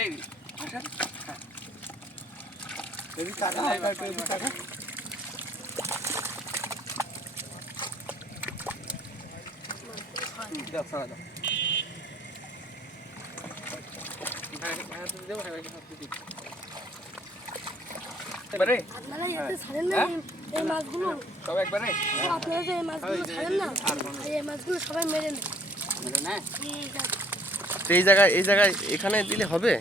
এই এই জায়গায় এখানে দিলে হবে।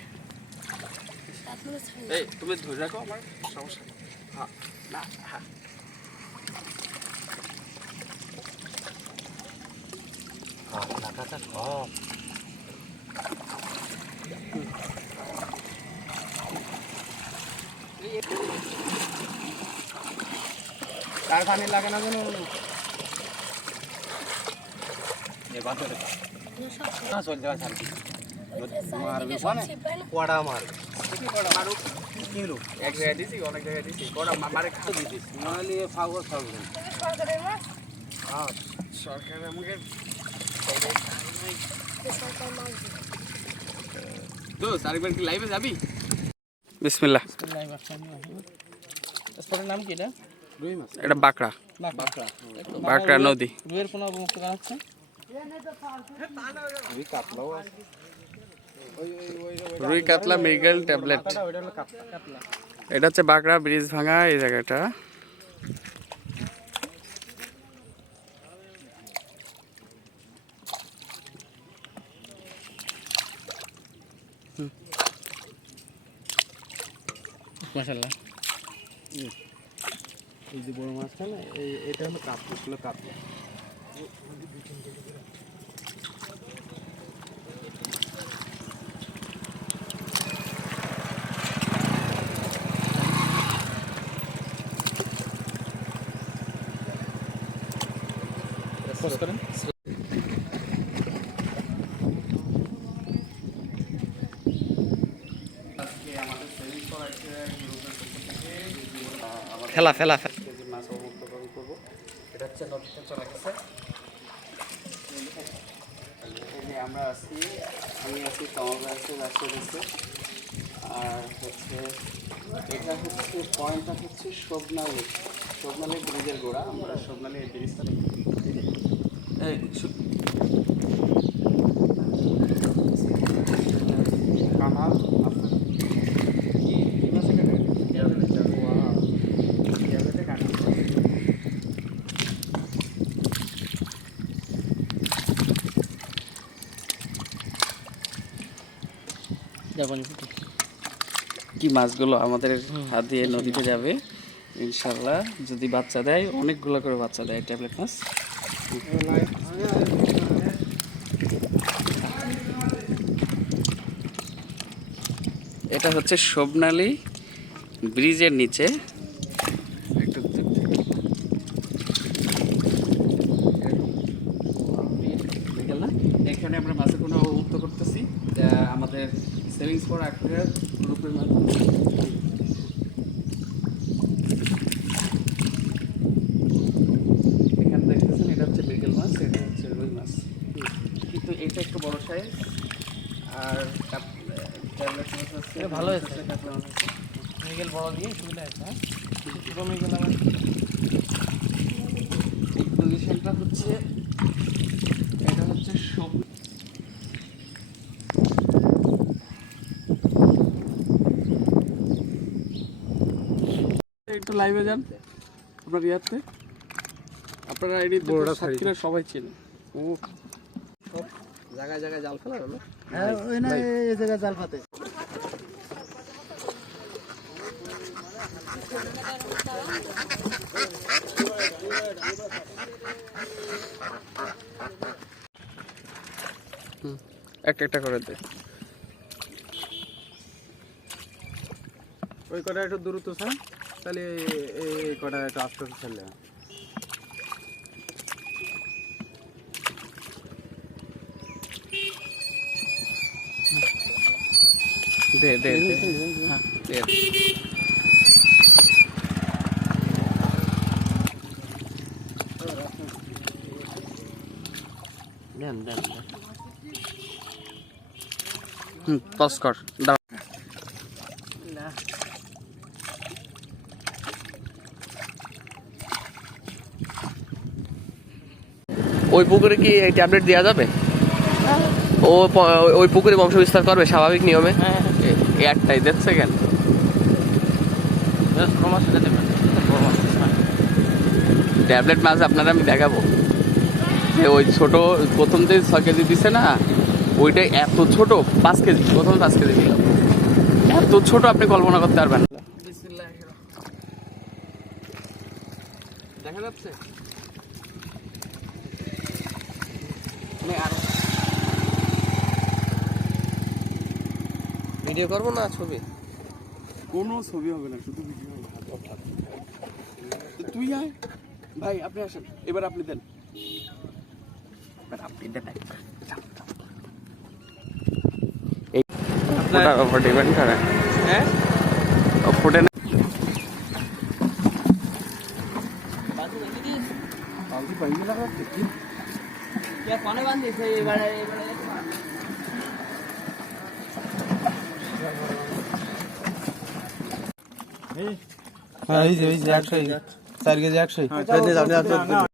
এই তুমি ধরে রাখো, আমার সমস্যা নেই। হ্যাঁ না হ্যাঁ টাকাটা সব তার পানি লাগে না কোনো কড়া মার কিলো এক জায়গায় দিছি, অনেক জায়গায় দিছি, বড় মারে খাওয়া দিছিস নাহলে ফাগর থাকবে। সরকার আমাকে তো আরেকবার কি লাইভে যাবি? বিসমিল্লাহ। স্পটের নাম কি এটা? রুই মাছ। এটা বাঁকড়া, বাঁকড়া নদী। রুইয়ের কোনো মুক্ত করা হচ্ছে? রুই কাতলাও আছে। রুই কাতলা মৃগেল ট্যাবলেট। এটা হচ্ছে বাঁকড়া ব্রিজ ভাঙা এই জায়গাটা। মাশাআল্লাহ। এই যে বড় মাছটা না, এটা হলো কাতলা, হলো কাতলা। করেন ফেলা ফেলা মাছ অবমুক্তকরণ করবো। এটা হচ্ছে নদীতে চলে গেছে। আমরা আছি, আমি আছি, কামাল আছে, রাস্তায় আছে। আর হচ্ছে এটা হচ্ছে পয়েন্টটা হচ্ছে শোভনালী ব্রিজের গোড়া। আমরা শোভনালী এই ব্রিজটা কামাল কি মাছগুলো আমাদের হাত দিয়ে নদীতে যাবে ইনশাল্লাহ। যদি বাচ্চা দেয়, অনেকগুলো করে বাচ্চা দেয় ট্যাবলেট মাছ। এটা হচ্ছে শোভনালী ব্রিজের নিচে। এখানে আমরা মাছের কোনো মুক্ত করতেছি আমাদের সেভিংস ফর অ্যাকুয়ার গ্রুপের মাধ্যমে। এখানে দেখতেছেন এটা হচ্ছে মৃগেল মাছ, এটা হচ্ছে রুই মাছ, কিন্তু এটা একটু বড় সাইজ। আর ট্যাবলেট মাছ হচ্ছে ভালো হয়েছে, কাতলা মাছ হচ্ছে মৃগেল বড় দিয়ে সুবিধা আছে। ছোটো মৃগেল আমার এই পজিশনটা হচ্ছে, এটা হচ্ছে সব একটু লাইভে যান আপনার ইয়াতে, আপনারা আইডি সাতক্ষীরা সবাই চেনেন। ও সব জায়গায় জায়গায় জাল ফেলা হলো। হ্যাঁ, ওই না এই জায়গায় জাল পাতে। একটা করে দে। ওই কটা একটু দ্রুত স্যার, তাহলে এই কটা একটু আস্তে আস্তে ছেলে। দে দে দে, হ্যাঁ দে। পজ কর দাঁড়া। ওই পুকুরে কি এই ট্যাবলেট দেওয়া যাবে? ও ওই পুকুরে বংশ বিস্তার করবে স্বাভাবিক নিয়মে? একটাই দেখছে কেন? ট্যাবলেট মাছ আপনারা আমি দেখাবো যে ওই ছোট প্রথম যে 6 কেজি দিছে না, ওইটাই এত ছোট 5 কেজি, প্রথম 5 কেজি দিল, এত ছোট আপনি কল্পনা করতে পারবেন না। দেখা যাচ্ছে ভিডিও করবো না ছবি? কোনো ছবি হবে না, শুধু ভিডিও হবে। তুই আয় ভাই, আপনি আসেন, এবার আপনি দেন, আপনি দেন। এই ফোটার উপর ডিপেন্ড করে। হ্যাঁ ফোটে না। এই যে 100 4 কেজি 100